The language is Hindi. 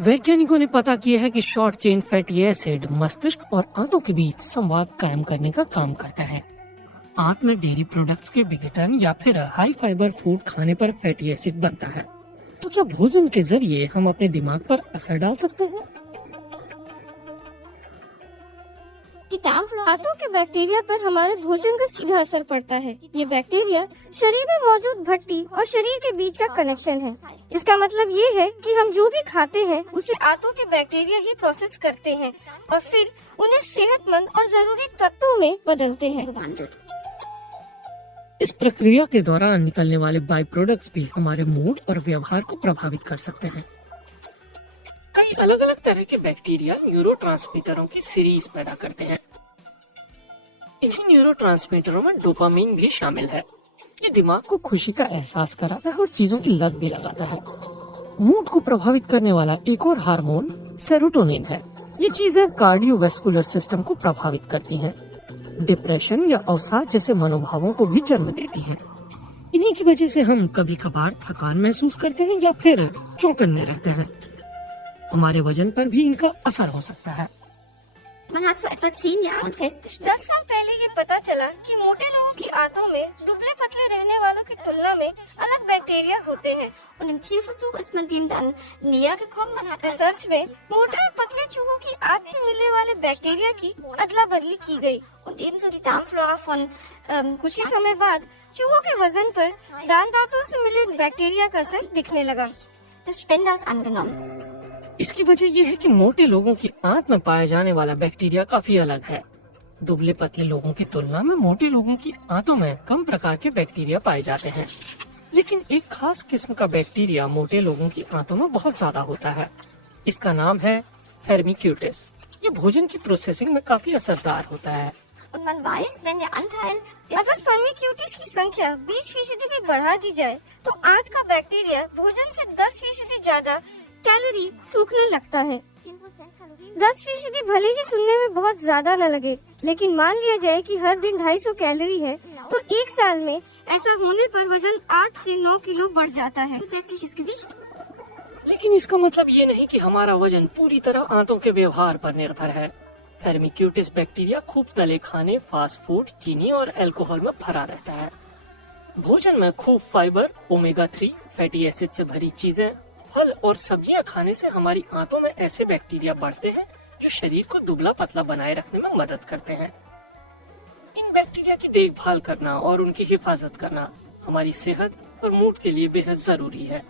वैज्ञानिकों ने पता किया है कि शॉर्ट चेन फैटी एसिड मस्तिष्क और आंतों के बीच संवाद कायम करने का काम करता है। आंत में डेयरी प्रोडक्ट्स के विघटन या फिर हाई फाइबर फूड खाने पर फैटी एसिड बनता है। तो क्या भोजन के जरिए हम अपने दिमाग पर असर डाल सकते हैं? आंतों के बैक्टीरिया पर हमारे भोजन का सीधा असर पड़ता है। ये बैक्टीरिया शरीर में मौजूद भट्टी और शरीर के बीच का कनेक्शन है। इसका मतलब ये है कि हम जो भी खाते हैं उसे आंतों के बैक्टीरिया ही प्रोसेस करते हैं और फिर उन्हें सेहतमंद और जरूरी तत्वों में बदलते हैं। इस प्रक्रिया के दौरान निकलने वाले बाई प्रोडक्ट्स भी हमारे मूड और व्यवहार को प्रभावित कर सकते हैं। कई अलग अलग तरह के बैक्टीरिया न्यूरोट्रांसमीटरों की सीरीज पैदा करते हैं। इन्हीं न्यूरोट्रांसमीटरों में डोपामीन भी शामिल है। ये दिमाग को खुशी का एहसास कराता है और चीजों की लत भी लगाता है। मूड को प्रभावित करने वाला एक और हार्मोन सेरोटोनिन है। ये चीजें कार्डियोवैस्कुलर सिस्टम को प्रभावित करती हैं, डिप्रेशन या अवसाद जैसे मनोभावों को भी जन्म देती हैं। इन्हीं की वजह से हम कभी कभार थकान महसूस करते हैं या फिर चौकन्ने रहते हैं। हमारे वजन पर भी इनका असर हो सकता है। 10 साल पहले ये पता चला कि मोटे लोगों की आंतों में दुबले पतले रहने वालों की तुलना में अलग बैक्टीरिया होते हैं। रिसर्च में मोटे और पतले चूहों की आंत से मिलने वाले बैक्टीरिया की अदला बदली की गई। कुछ ही समय बाद चूहों के वजन पर दान दांतों से मिले बैक्टीरिया का असर दिखने लगा। इसकी वजह यह है कि मोटे लोगों की आंत में पाया जाने वाला बैक्टीरिया काफी अलग है। दुबले पतले लोगों की तुलना में मोटे लोगों की आंतों में कम प्रकार के बैक्टीरिया पाए जाते हैं, लेकिन एक खास किस्म का बैक्टीरिया मोटे लोगों की आंतों में बहुत ज्यादा होता है। इसका नाम है फेर्मिक्यूटिस। ये भोजन की प्रोसेसिंग में काफी असरदार होता है। अगर फेर्मिक्यूटिस की संख्या 20% भी बढ़ा दी जाए तो आंत का बैक्टीरिया भोजन से 10% ज्यादा कैलोरी सूखने लगता है। 10% भले ही सुनने में बहुत ज्यादा न लगे, लेकिन मान लिया जाए कि हर दिन 250 कैलोरी है तो एक साल में ऐसा होने पर वजन 8 से 9 किलो बढ़ जाता है। लेकिन इसका मतलब ये नहीं कि हमारा वजन पूरी तरह आंतों के व्यवहार पर निर्भर है। फेर्मिक्यूटिस बैक्टीरिया खूब तले खाने, फास्ट फूड, चीनी और अल्कोहल में भरा रहता है। भोजन में खूब फाइबर, ओमेगा 3 फैटी एसिड से भरी चीजें, फल और सब्जियां खाने से हमारी आंतों में ऐसे बैक्टीरिया बढ़ते हैं जो शरीर को दुबला पतला बनाए रखने में मदद करते हैं। इन बैक्टीरिया की देखभाल करना और उनकी हिफाजत करना हमारी सेहत और मूड के लिए बेहद जरूरी है।